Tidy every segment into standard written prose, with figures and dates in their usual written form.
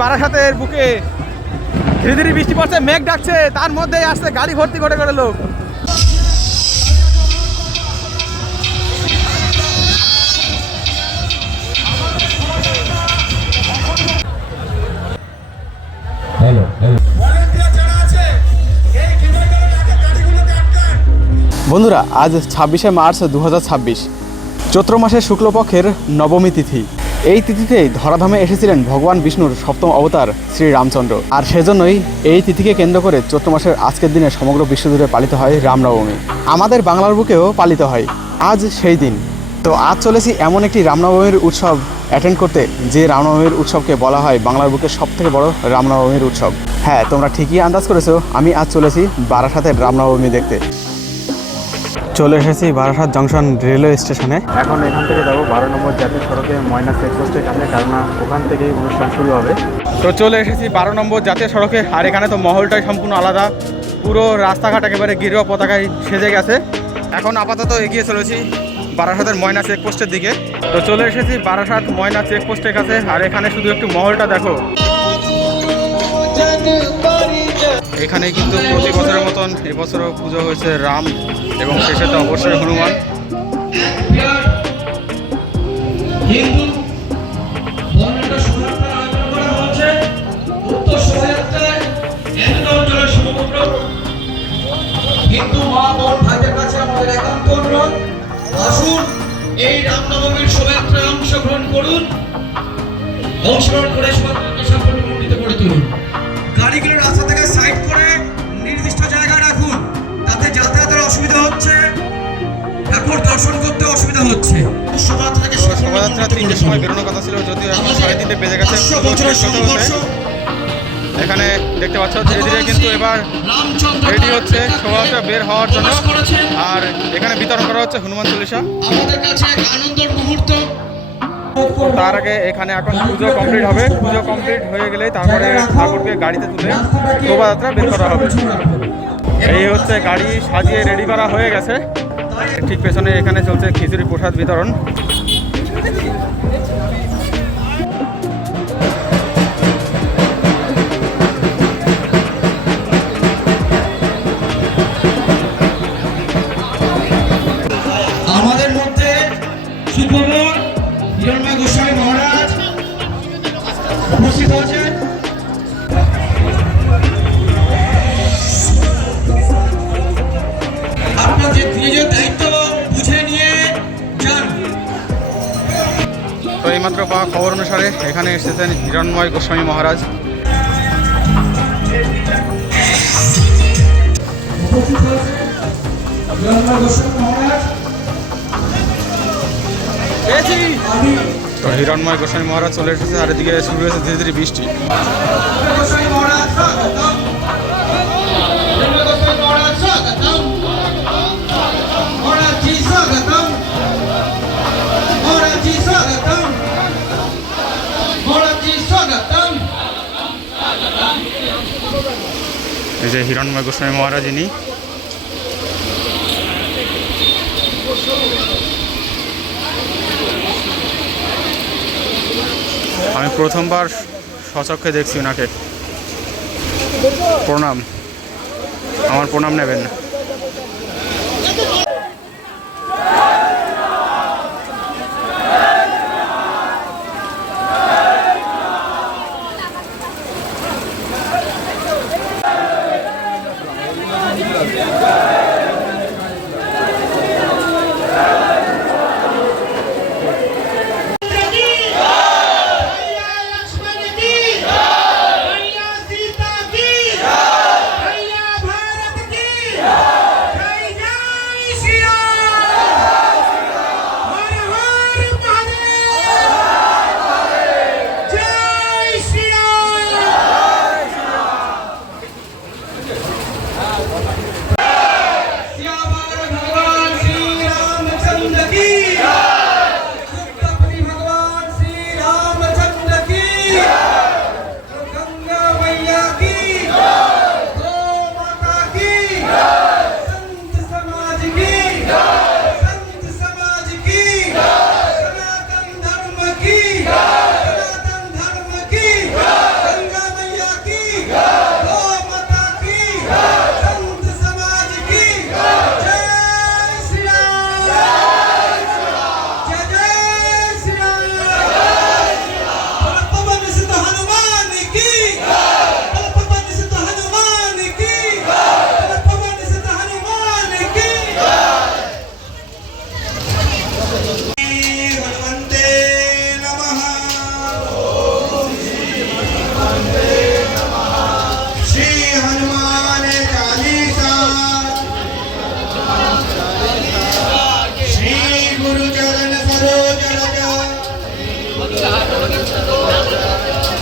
বারাসাতের বুকে ধীরে ধীরে বৃষ্টি পড়ছে, মেঘ ডাকছে, তার মধ্যেই আসছে গাড়ি ভর্তি করে করে লোক। বন্ধুরা, আজ 26শে মার্চ 2026, চৈত্র মাসের শুক্লপক্ষের নবমী তিথি। এই তিথিতেই ধরাধামে এসেছিলেন ভগবান বিষ্ণুর সপ্তম অবতার শ্রী রামচন্দ্র। আর সেজন্যই এই তিথিকে কেন্দ্র করে চৈত্র মাসের আজকের দিনে সমগ্র বিশ্বজুড়ে পালিত হয় রামনবমী। আমাদের বাংলার বুকেও পালিত হয় আজ সেই দিন। তো আজ চলেছি এমন একটি রামনবমীর উৎসব অ্যাটেন্ড করতে, যে রামনবমীর উৎসবকে বলা হয় বাংলার বুকের সবথেকে বড় রামনবমীর উৎসব। হ্যাঁ, তোমরা ঠিকই আন্দাজ করেছো, আমি আজ চলেছি বারাসাতের রামনবমী দেখতে। চলে এসেছি বারাসাত জংশন রেলওয়ে স্টেশনে। এখন এখান থেকে যাবো 12 নম্বর জাতীয় সড়কে ময়না চেকপোস্টের কাছে, কারণ ওখান থেকেই অনুষ্ঠান শুরু হবে। তো চলে এসেছি 12 নম্বর জাতীয় সড়কে। আর এখানে তো মহলটাই সম্পূর্ণ আলাদা, পুরো রাস্তাঘাট একেবারে গেরুয়া পতাকায় সেজে গেছে। এখন আপাতত এগিয়ে চলেছি বারাসাতের ময়না চেকপোস্টের দিকে। তো চলে এসেছি বারাসাত ময়না চেকপোস্টের কাছে। আর এখানে শুধু একটু মহলটা দেখো। এখানে কিন্তু প্রতি বছরের মতন এবছরও পুজো হয়েছে রাম, এবং শেষে তো অবশ্যই হনুমান। হিন্দু মা বোন ভাইদের কাছে আমাদের একান্ত অনুরোধ, আসুন এই রামনবমীর শোভাযাত্রায় অংশগ্রহণ করুন, অংশগ্রহণ করে শোভাযাত্রাকে সাফল্যমণ্ডিত করে তুলুন। গাড়িগুলো রাস্তা থেকে সাইড করে নির্দিষ্ট জায়গায় রাখুন, তাতে যাতায়াতের অসুবিধা হচ্ছে, এখন দর্শন করতে অসুবিধা হচ্ছে। শোভাযাত্রা 3টের সময় বেরোনোর কথা ছিল, যদিও এখন 3:30 বেজে গেছে। এখানে দেখতে পাচ্ছ ধীরে ধীরে কিন্তু এবার রেডি হচ্ছে শোভাযাত্রা বের হওয়ার জন্য। আর এখানে বিতরণ করা হচ্ছে হনুমান চল্লিশা। আমাদের কাছে এক আনন্দের মুহূর্ত। তার আগে এখানে এখন পুজো কমপ্লিট হবে। পুজো কমপ্লিট হয়ে গেলেই তারপরে ঠাকুরকে গাড়িতে তুলে শোভাযাত্রা বের করা হবে। এই হচ্ছে গাড়ি সাজিয়ে রেডি করা হয়ে গেছে। ঠিক পেছনে এখানে চলছে খিচুড়ি প্রসাদ বিতরণ। আমাদের মধ্যে সুখবর, হিরণময় গোস্বামী মহারাজ উপস্থিত হয়েছেন। আপনার যে নিজ দায়িত্ব বুঝে নিয়ে যান। তো এইমাত্র পাওয়া খবর অনুসারে এখানে এসেছেন হিরণময় গোস্বামী মহারাজ। উপস্থিত হয়েছেন হিরণময় গোস্বামী মহারাজ। তো হিরণময় গোস্বামী মহারাজ চলে এসেছে। আর এদিকে শুরু হয়েছে ধীরে ধীরে বৃষ্টি। এই যে হিরণময় গোস্বামী মহারাজ, ইনি আমি প্রথমবার সচক্ষে দেখছি ওনাকে। প্রণাম, আমার প্রণাম নেবেন।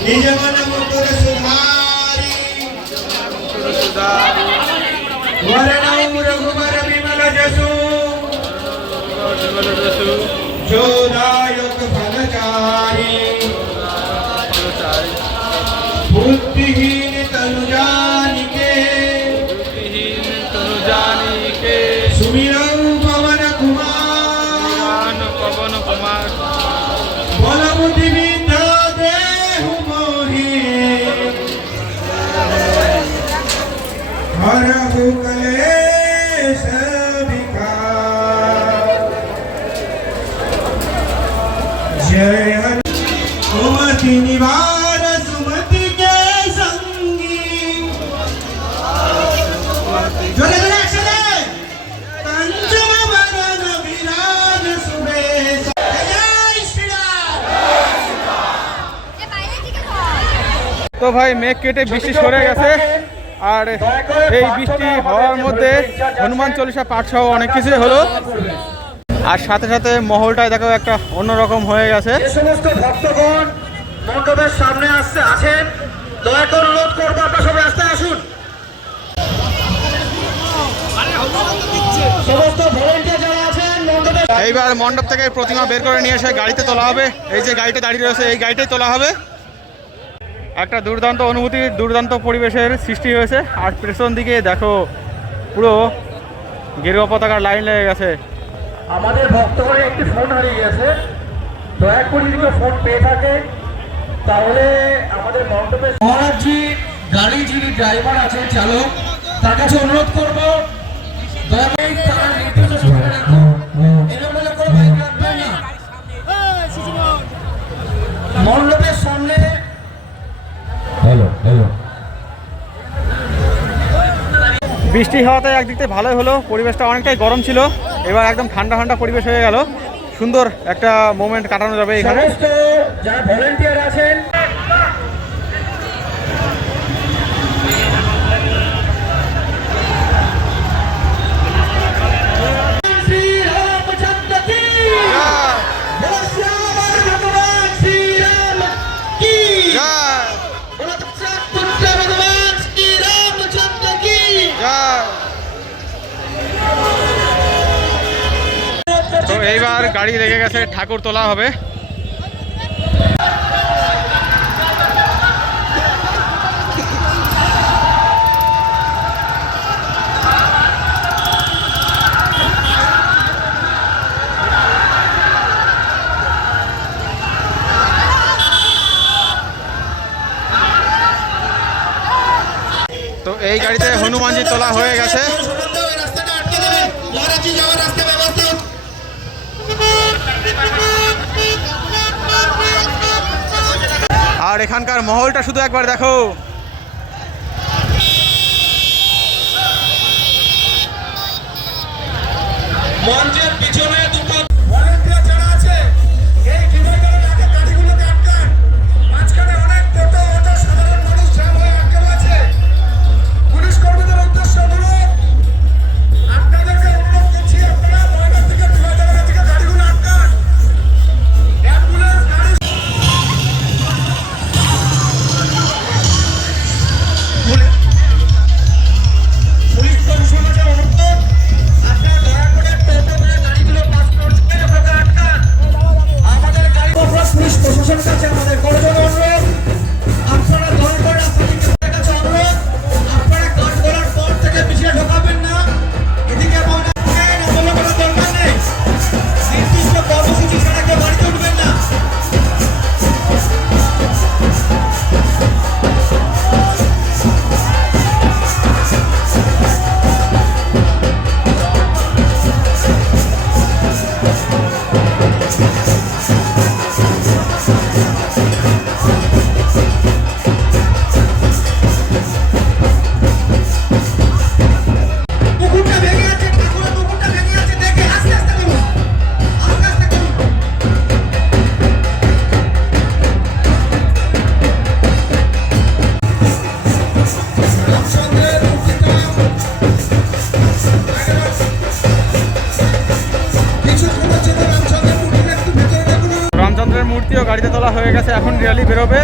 निजमन मुकुर सुधारी वरणं रघुवर विमल जसु जोदायक फलचारी बुद्धिहीन तनु जानिके सुमिरं पवन कुमार बल बुद्धि विद्या देहु मोहि हरहु कलेश विकार जय हरि सुमति निवार सुमति के संगी जोरे जोरे अक्षर पंचम वरण विराज सुबेश जय श्री राम। তো ভাই মেঘ কেটে বৃষ্টি সরে গেছে, আর এই বৃষ্টি হওয়ার মধ্যে হনুমান চল্লিশা পাঠ সহ অনেক কিছুই হলো, আর সাথে সাথে মহলটায় দেখো একটা অন্যরকম হয়ে গেছে। যে সমস্ত ভক্তগণ মণ্ডপের সামনে আছেন, দয়া করে অনুরোধ করবো আপনারা সবাই রাস্তায় আসুন। সমস্ত ভলেন্টিয়ার যারা আছেন মণ্ডপে এইবার মণ্ডপ থেকে প্রতিমা বের করে নিয়ে এসে গাড়িতে তোলা হবে। এই যে গাড়িটা দাঁড়িয়ে রয়েছে এই গাড়িটাই তোলা হবে। একটা দুর্দান্ত অনুভূতি, দুর্দান্ত পরিবেশের সৃষ্টি হয়েছে। আর পেছন দিকে দেখো পুরো গেরুয়া পতাকার লাইন লেগে গেছে। আমাদের ভক্তগণের একটি ফোন হারিয়ে গেছে, দয়া করে যদি কেউ ফোন পেয়ে থাকে তাহলে আমাদের মণ্ডপে মহারাজজি গাড়ি যিনি ড্রাইভার আছেন চালক তার কাছে অনুরোধ করবো দয়া করে তার নির্দিষ্ট সময় রাখো, এরকম বলে কোনো বাইক রাখবে না মণ্ডপের সামনে। বৃষ্টি হওয়াতে একদিক থেকে ভালোই হলো, পরিবেশটা অনেকটাই গরম ছিল, এবার একদম ঠান্ডা ঠান্ডা পরিবেশ হয়ে গেল। সুন্দর একটা মোমেন্ট কাটানো যাবে এখানে। সমস্ত যারা ভলেন্টিয়ার আছেন তো এইবার গাড়ি লেগে গেছে, ঠাকুর তোলা হবে। তো এই গাড়িতে হনুমানজি তোলা হয়ে গেছে। আর এখানকার মহলটা শুধু একবার দেখো। মঞ্চের পিছনে দুটো ভলেন্টিয়ার যারা আছে এই ডিভাইডারের আগে গাড়িগুলোকে আটকান, মাঝখানে অনেক টোটো অটো সাধারণ মানুষ জ্যাম হয়ে আটকে রয়েছে। পুলিশ কর্মীদের উদ্দেশ্যে অনুরোধ, আপনাদেরকে অনুরোধ করছি আপনারা ময়দান থেকে ডিভাইডারের দিকে গাড়িগুলো আটকান। অ্যাম্বুলেন্স গাড়ি পুলিশ কমিশনারের অনুরোধ, আপনারা দয়া করে টোটো করে গাড়িগুলো পাস করছেন আপনারা আটকান। আমাদের গাড়ি পুলিশ প্রশাসনের কাছে আমাদের করজোর অনুরোধ, আপনারা দয়া করে আপনাদের কাছে অনুরোধ, আপনারা কাজ করার পর থেকে পিছিয়ে ঢোকাবেন না। এদিকে ময়দান থেকে নবল করার দরকার নেই, নির্দিষ্ট কর্মসূচি ছাড়া কেউ গাড়িতে উঠবেন না। পুকুরটা ভেঙে আছে, ঠাকুরের পুকুরটা ভেঙে আছে, দেখে আস্তে আস্তে করুন, আস্তে আস্তে করুন। রামচন্দ্রের মূর্তিটা কিছুক্ষণের জন্য রামচন্দ্রের মূর্তিটা একটু ভেতরে দেখুন। রামচন্দ্রের মূর্তিও গাড়িতে তোলা হয়ে গেছে, এখন র্যালি বেরোবে।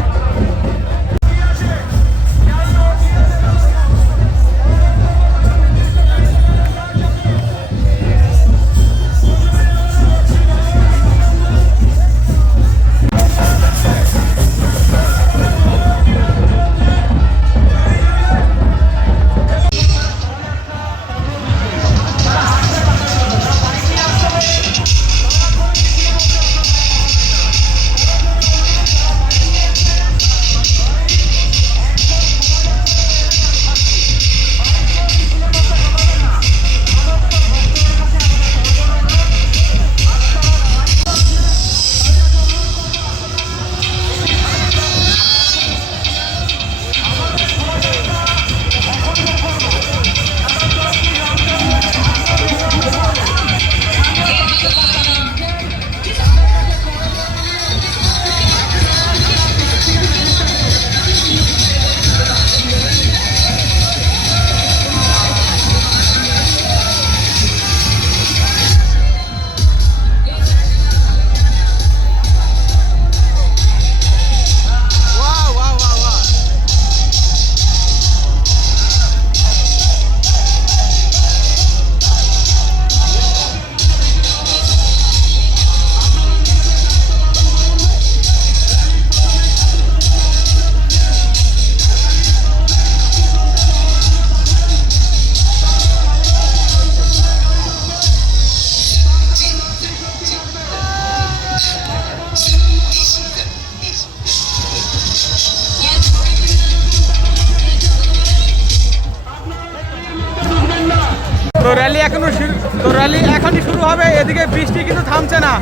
শুরু হবে, এদিকে বৃষ্টি কিন্তু থামছে না,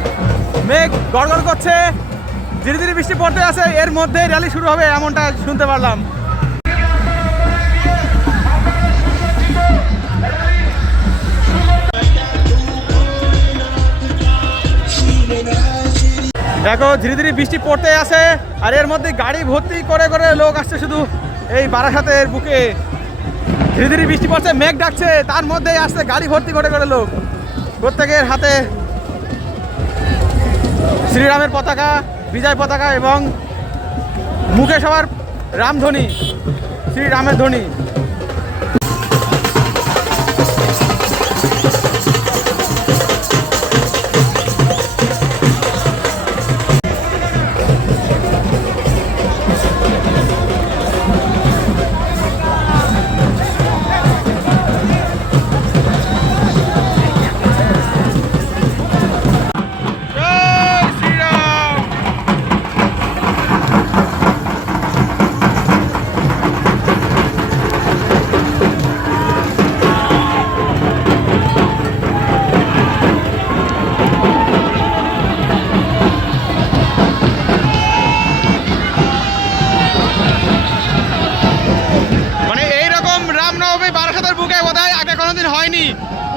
মেঘ গড়গড় করছে, ধীরে ধীরে বৃষ্টি পড়তে আছে, এর মধ্যেই র্যালি শুরু হবে এমনটা শুনতে পারলাম। দেখো ধীরে ধীরে বৃষ্টি পড়তে আছে, আর এর মধ্যে গাড়ি ভর্তি করে করে লোক আসছে শুধু এই বারাসাতের বুকে। ধীরে ধীরে বৃষ্টি পড়ছে, মেঘ ডাকছে, তার মধ্যেই আসছে গাড়ি ভর্তি করে করে লোক, প্রত্যেকের হাতে শ্রীরামের পতাকা, বিজয় পতাকা, এবং মুখে সবার রামধ্বনি, শ্রীরামের ধ্বনি।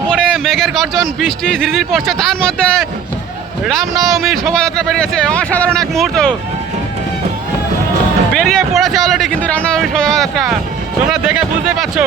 উপরে মেঘের গর্জন, বৃষ্টি ধীরে ধীরে পড়ছে, তার মধ্যে রামনবমীর শোভাযাত্রা বেরিয়েছে। অসাধারণ এক মুহূর্ত, বেরিয়ে পড়েছে অলরেডি কিন্তু রামনবমীর শোভাযাত্রা, তোমরা দেখে বুঝতে পারছো।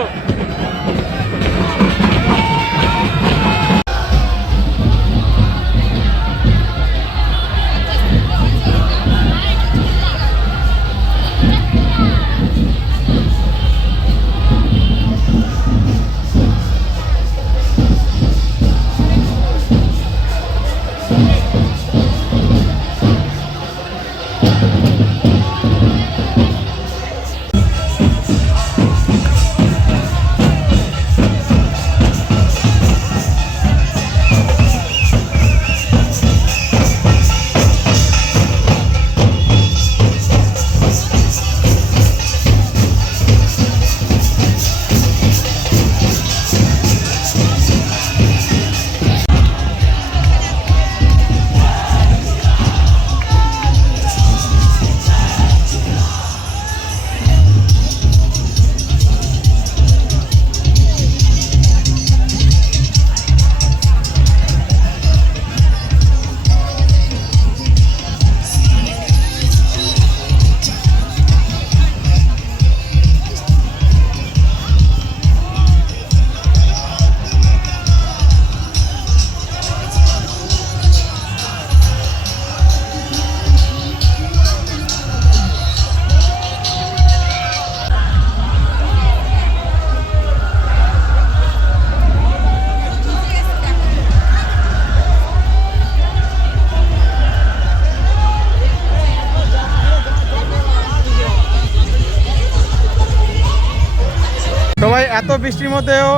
সবাই এত বৃষ্টির মধ্যেও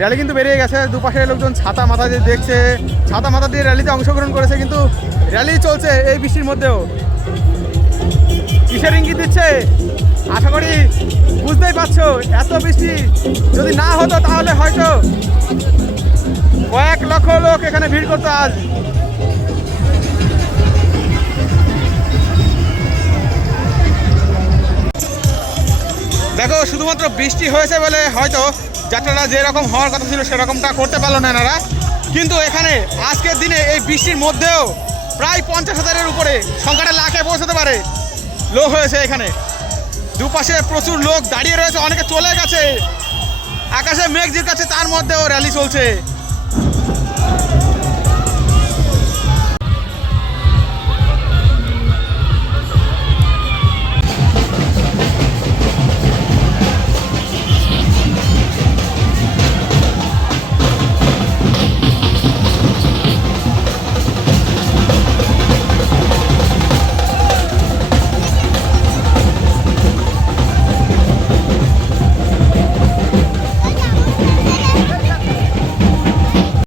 র্যালি কিন্তু বেরিয়ে গেছে, দুপাশের লোকজন ছাতা মাথা দিয়ে দেখছে, ছাতা মাথা দিয়ে র্যালিতে অংশগ্রহণ করেছে, কিন্তু র্যালি চলছে এই বৃষ্টির মধ্যেও। কিসের ইঙ্গিত দিচ্ছে আশা করি বুঝতেই পারছো, এত বৃষ্টি যদি না হতো তাহলে হয়তো কয়েক লক্ষ লোক এখানে ভিড় করতো আজ। দেখো শুধুমাত্র বৃষ্টি হয়েছে বলে হয়তো যাত্রাটা যেরকম হওয়ার কথা ছিল সেরকমটা করতে পারলো না এনারা, কিন্তু এখানে আজকের দিনে এই বৃষ্টির মধ্যেও প্রায় 50,000-এর উপরে, সংখ্যাটা লাখে পৌঁছাতে পারে লোক হয়েছে এখানে। দুপাশে প্রচুর লোক দাঁড়িয়ে রয়েছে, অনেকে চলে গেছে, আকাশে মেঘ জির কাছে, তার মধ্যেও র্যালি চলছে।